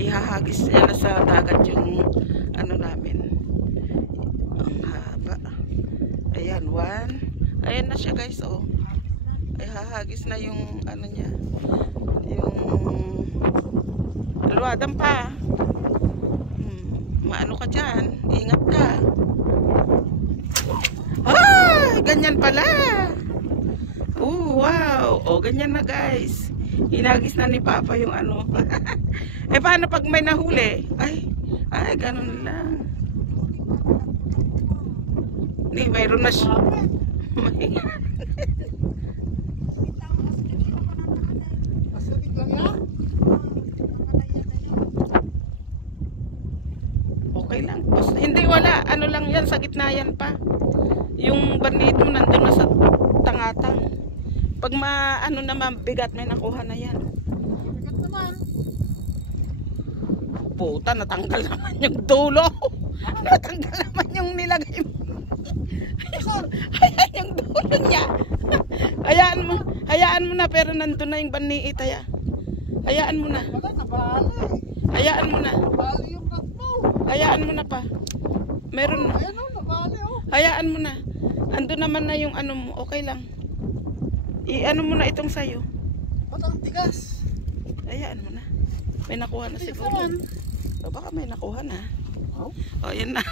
Ihahagis niya na sa dagat yung ano namin. Ang haba. Ayan, one. Ayan na siya guys, oh. Ihahagis na yung ano niya. Yung alwadang pa. Maano ka dyan? Ingat ka. Ah! Ganyan pala. Oh, wow. Oh, ganyan na guys. Hinagis na ni Papa yung ano. Eh, paano pag may nahuli? Ay, ganun lang. Hindi, mayroon na siya. Okay lang. Basta, hindi, wala. Ano lang yan, sa gitna yan pa. Yung bandito nandun na sa tangatang. Pag ano naman, bigat, may nakuha na yan. Bigat naman. Puta, natanggal naman yung dulo. Natanggal naman yung nilagay mo. Ayan yung dulo niya. Hayaan mo na, pero nandun na yung baniit. Hayaan mo na. Wala, nabali. Hayaan mo na. Nabali yung rat mo. Hayaan mo na pa. Meron na. Ayan o, nabali o. Hayaan mo na. Andun naman na yung ano mo. Okay lang. I-ano mo na itong sayo. Ba't ang tigas? Hayaan mo na. May nakuha na siguro. O, baka may nakuha na. O, yan na.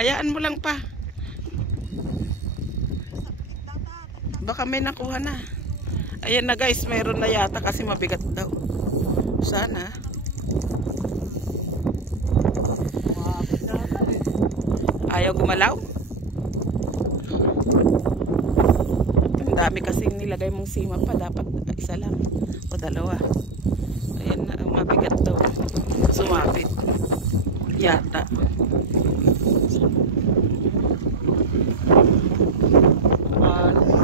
Hayaan mo lang pa. Baka may nakuha na. Ayan na guys, mayroon na yata kasi mabigat daw. Sana. Ayaw gumalaw. Ang dami kasi nilagay mong sima pa. Dapat isa lang o dalawa. Ayan na, mabigat daw. Sumapit. Yata.